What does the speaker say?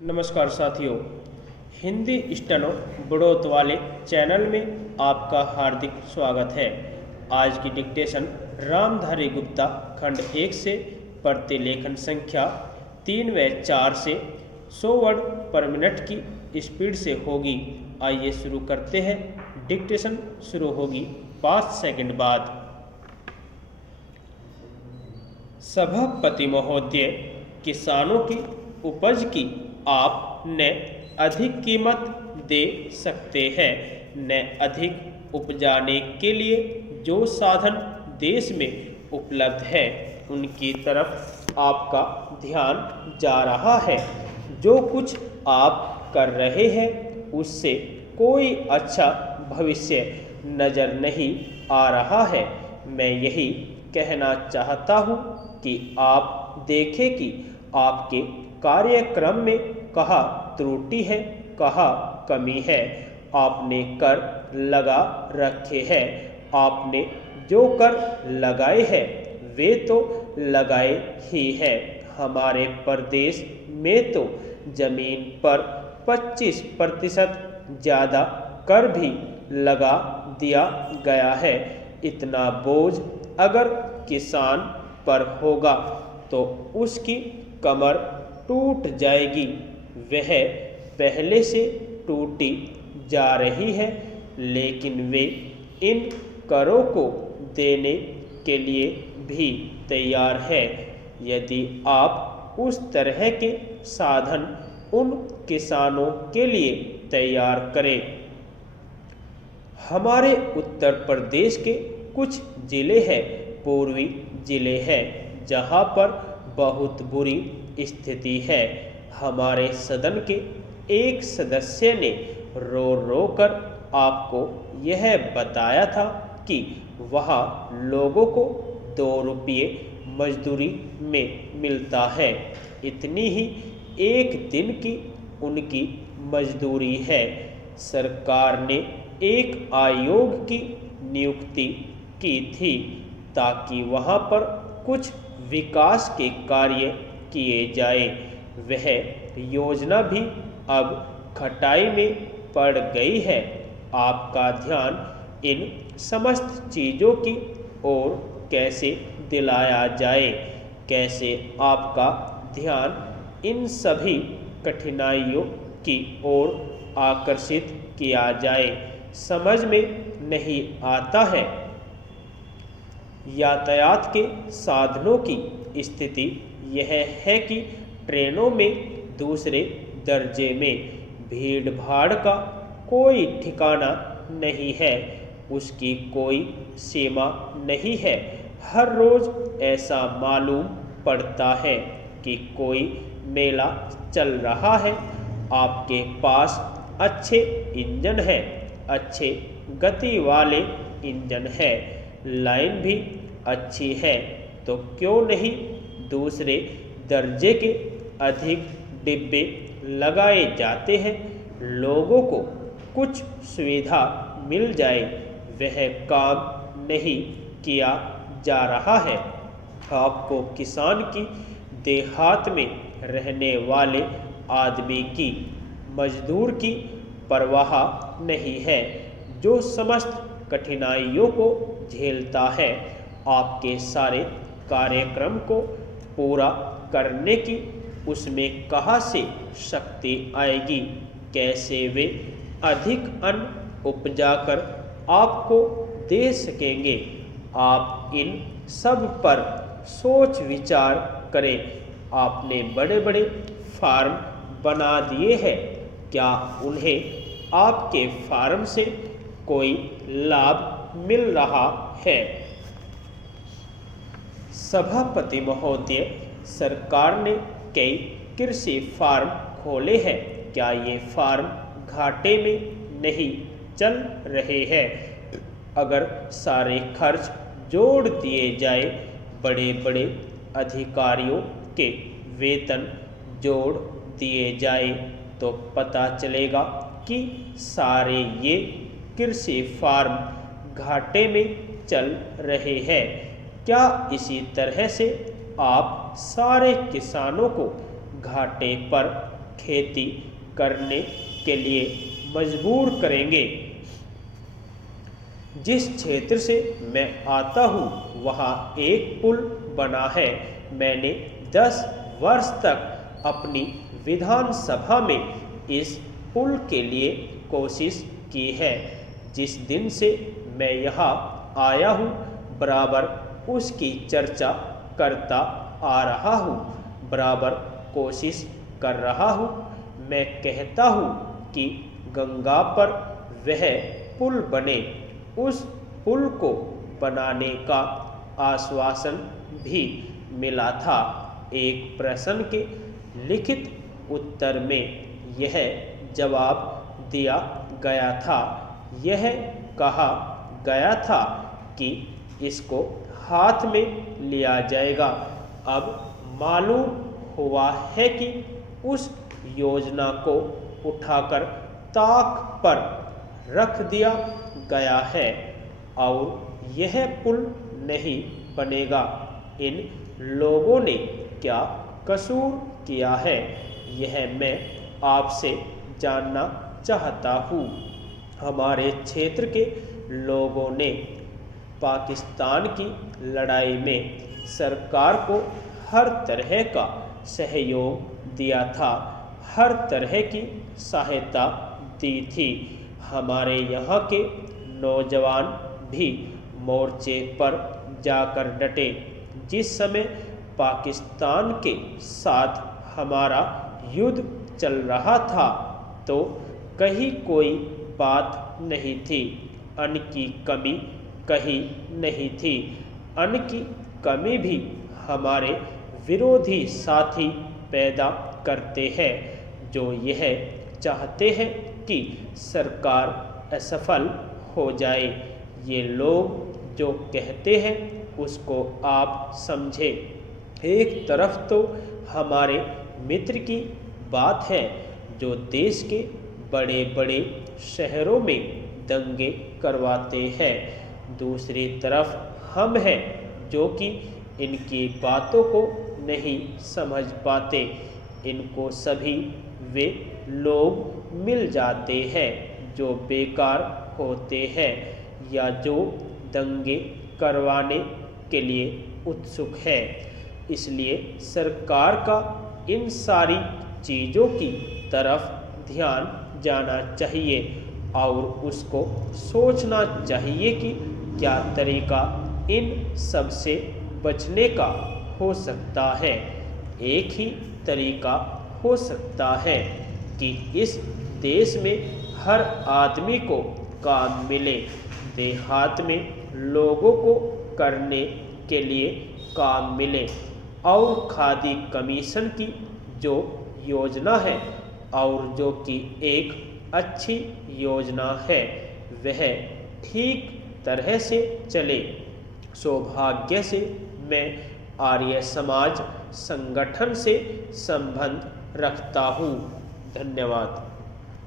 नमस्कार साथियों, हिंदी स्टेनो बढ़ोत वाले चैनल में आपका हार्दिक स्वागत है। आज की डिक्टेशन रामधारी गुप्ता खंड 1 से प्रतिलेखन संख्या 3 व 4 से 100 वर्ड पर मिनट की स्पीड से होगी। आइए शुरू करते हैं। डिक्टेशन शुरू होगी 5 सेकंड बाद। सभापति महोदय, किसानों की उपज की आप न अधिक कीमत दे सकते हैं, न अधिक उपजाने के लिए जो साधन देश में उपलब्ध है उनकी तरफ आपका ध्यान जा रहा है। जो कुछ आप कर रहे हैं उससे कोई अच्छा भविष्य नजर नहीं आ रहा है। मैं यही कहना चाहता हूँ कि आप देखें कि आपके कार्यक्रम में कहाँ त्रुटि है, कहाँ कमी है। आपने कर लगा रखे हैं, आपने जो कर लगाए हैं वे तो लगाए ही है। हमारे प्रदेश में तो जमीन पर 25% ज़्यादा कर भी लगा दिया गया है। इतना बोझ अगर किसान पर होगा तो उसकी कमर टूट जाएगी। वह पहले से टूटी जा रही है, लेकिन वे इन करों को देने के लिए भी तैयार है। यदि आप उस तरह के साधन उन किसानों के लिए तैयार करें। हमारे उत्तर प्रदेश के कुछ ज़िले हैं, पूर्वी ज़िले हैं, जहाँ पर बहुत बुरी स्थिति है। हमारे सदन के एक सदस्य ने रो रो कर आपको यह बताया था कि वहाँ लोगों को 2 रुपये मजदूरी में मिलता है। इतनी ही एक दिन की उनकी मजदूरी है। सरकार ने एक आयोग की नियुक्ति की थी ताकि वहाँ पर कुछ विकास के कार्य किए जाए। वह योजना भी अब खटाई में पड़ गई है। आपका ध्यान इन समस्त चीज़ों की ओर कैसे दिलाया जाए, कैसे आपका ध्यान इन सभी कठिनाइयों की ओर आकर्षित किया जाए, समझ में नहीं आता है। यातायात के साधनों की स्थिति यह है कि ट्रेनों में दूसरे दर्जे में भीड़ भाड़ का कोई ठिकाना नहीं है, उसकी कोई सीमा नहीं है। हर रोज़ ऐसा मालूम पड़ता है कि कोई मेला चल रहा है। आपके पास अच्छे इंजन है, अच्छे गति वाले इंजन है, लाइन भी अच्छी है, तो क्यों नहीं दूसरे दर्जे के अधिक डिब्बे लगाए जाते हैं, लोगों को कुछ सुविधा मिल जाए। वह काम नहीं किया जा रहा है। आपको किसान की देहात में रहने वाले आदमी की, मजदूर की परवाह नहीं है, जो समस्त कठिनाइयों को झेलता है। आपके सारे कार्यक्रम को पूरा करने की उसमें कहाँ से शक्ति आएगी, कैसे वे अधिक अन्न उपजाकर आपको दे सकेंगे। आप इन सब पर सोच विचार करें। आपने बड़े बड़े फार्म बना दिए हैं, क्या उन्हें आपके फार्म से कोई लाभ मिल रहा है? सभापति महोदय, सरकार ने कई कृषि फार्म खोले हैं, क्या ये फार्म घाटे में नहीं चल रहे हैं? अगर सारे खर्च जोड़ दिए जाए, बड़े बड़े अधिकारियों के वेतन जोड़ दिए जाए, तो पता चलेगा कि सारे ये कृषि फार्म घाटे में चल रहे हैं। क्या इसी तरह से आप सारे किसानों को घाटे पर खेती करने के लिए मजबूर करेंगे। जिस क्षेत्र से मैं आता हूँ वहाँ एक पुल बना है। मैंने 10 वर्ष तक अपनी विधानसभा में इस पुल के लिए कोशिश की है। जिस दिन से मैं यहाँ आया हूँ बराबर उसकी चर्चा करता आ रहा हूँ, बराबर कोशिश कर रहा हूँ। मैं कहता हूँ कि गंगा पर वह पुल बने। उस पुल को बनाने का आश्वासन भी मिला था। एक प्रश्न के लिखित उत्तर में यह जवाब दिया गया था, यह कहा गया था कि इसको हाथ में लिया जाएगा। अब मालूम हुआ है कि उस योजना को उठाकर ताक पर रख दिया गया है और यह पुल नहीं बनेगा। इन लोगों ने क्या कसूर किया है, यह मैं आपसे जानना चाहता हूँ। हमारे क्षेत्र के लोगों ने पाकिस्तान की लड़ाई में सरकार को हर तरह का सहयोग दिया था, हर तरह की सहायता दी थी। हमारे यहाँ के नौजवान भी मोर्चे पर जाकर डटे। जिस समय पाकिस्तान के साथ हमारा युद्ध चल रहा था तो कहीं कोई बात नहीं थी, अन्न की कमी कहीं नहीं थी। अन्न की कमी भी हमारे विरोधी साथी पैदा करते हैं, जो यह चाहते हैं कि सरकार असफल हो जाए। ये लोग जो कहते हैं उसको आप समझें। एक तरफ तो हमारे मित्र की बात है जो देश के बड़े बड़े शहरों में दंगे करवाते हैं, दूसरी तरफ हम हैं जो कि इनकी बातों को नहीं समझ पाते। इनको सभी वे लोग मिल जाते हैं जो बेकार होते हैं या जो दंगे करवाने के लिए उत्सुक है। इसलिए सरकार का इन सारी चीज़ों की तरफ ध्यान जाना चाहिए और उसको सोचना चाहिए कि क्या तरीका इन सब से बचने का हो सकता है। एक ही तरीका हो सकता है कि इस देश में हर आदमी को काम मिले, देहात में लोगों को करने के लिए काम मिले और खादी कमीशन की जो योजना है और जो कि एक अच्छी योजना है वह ठीक तरह से चले। सौभाग्य से मैं आर्य समाज संगठन से संबंध रखता हूँ। धन्यवाद।